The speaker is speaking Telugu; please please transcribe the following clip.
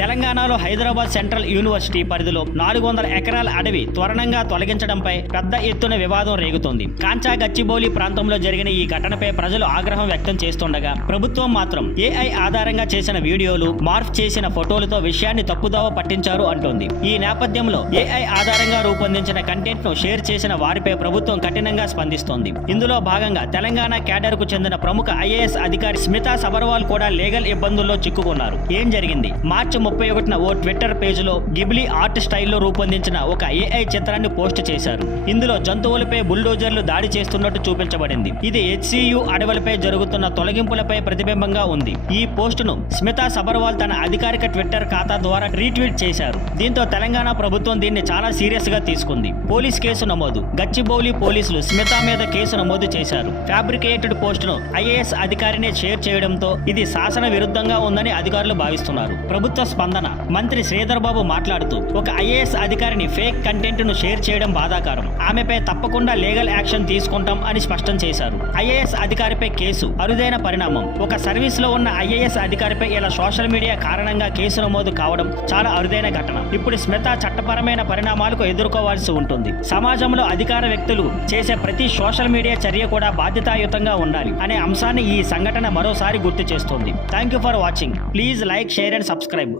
తెలంగాణలో హైదరాబాద్ సెంట్రల్ యూనివర్సిటీ పరిధిలో 400 ఎకరాల అడవి త్వరణంగా తొలగించడంపై పెద్ద ఎత్తున వివాదం రేగుతోంది. కాంచా గచ్చిబౌలి ప్రాంతంలో జరిగిన ఈ ఘటనపై ప్రజలు ఆగ్రహం వ్యక్తం చేస్తుండగా ప్రభుత్వం మాత్రం ఏఐ ఆధారంగా చేసిన వీడియోలు, మార్ఫ్ చేసిన ఫోటోలతో విషయాన్ని తప్పుదోవ పట్టించారు అంటోంది. ఈ నేపథ్యంలో ఏఐ ఆధారంగా రూపొందించిన కంటెంట్ ను షేర్ చేసిన వారిపై ప్రభుత్వం కఠినంగా స్పందిస్తోంది. ఇందులో భాగంగా తెలంగాణ క్యాడర్ కు చెందిన ప్రముఖ ఐఏఎస్ అధికారి స్మితా సబర్వాల్ కూడా లీగల్ ఇబ్బందుల్లో చిక్కుకున్నారు. ఏం జరిగింది? మార్చి 31న ఓ ట్విట్టర్ పేజీలో గిబ్లీ ఆర్ట్ స్టైల్లో రూపొందించిన ఒక ఏఐ చిత్రాన్ని పోస్ట్ చేశారు. ఇందులో జంతువులపై బుల్డోజర్లు దాడి చేస్తున్నట్టు చూపించబడింది. ఇది హెచ్సియు అడవులపై జరుగుతున్న తొలగింపులపై ప్రతిబింబంగా ఉంది. ఈ పోస్టును స్మితా సబర్వాల్ తన అధికారిక ట్విట్టర్ ఖాతా ద్వారా రీట్వీట్ చేశారు. దీంతో తెలంగాణ ప్రభుత్వం దీన్ని చాలా సీరియస్ గా తీసుకుంది. పోలీస్ కేసు నమోదు. గచ్చిబౌలి పోలీసులు స్మితా మీద కేసు నమోదు చేశారు. ఫ్యాబ్రికేటెడ్ పోస్టును ఐఏఎస్ అధికారినే షేర్ చేయడంతో ఇది శాసన విరుద్ధంగా ఉందని అధికారులు భావిస్తున్నారు. ప్రభుత్వ స్పందన. మంత్రి శ్రీధర్ బాబు మాట్లాడుతూ ఒక ఐఏఎస్ అధికారిని ఫేక్ కంటెంట్ ను షేర్ చేయడం బాధాకరం. ఆమెపై తప్పకుండా లీగల్ యాక్షన్ తీసుకుంటాం అని స్పష్టం చేశారు. ఐఏఎస్ అధికారిపై కేసు అరుదైన పరిణామం. ఒక సర్వీస్ లో ఉన్న ఐఏఎస్ అధికారిపై ఇలా సోషల్ మీడియా కారణంగా కేసు నమోదు కావడం చాలా అరుదైన ఘటన. ఇప్పుడు స్మిత చట్టపరమైన పరిణామాలకు ఎదుర్కోవాల్సి ఉంటుంది. సమాజంలో అధికార వ్యక్తులు చేసే ప్రతి సోషల్ మీడియా చర్య కూడా బాధ్యతాయుతంగా ఉండాలి అనే అంశాన్ని ఈ సంఘటన మరోసారి గుర్తు చేస్తోంది. Thank you for watching. Please like, share and subscribe.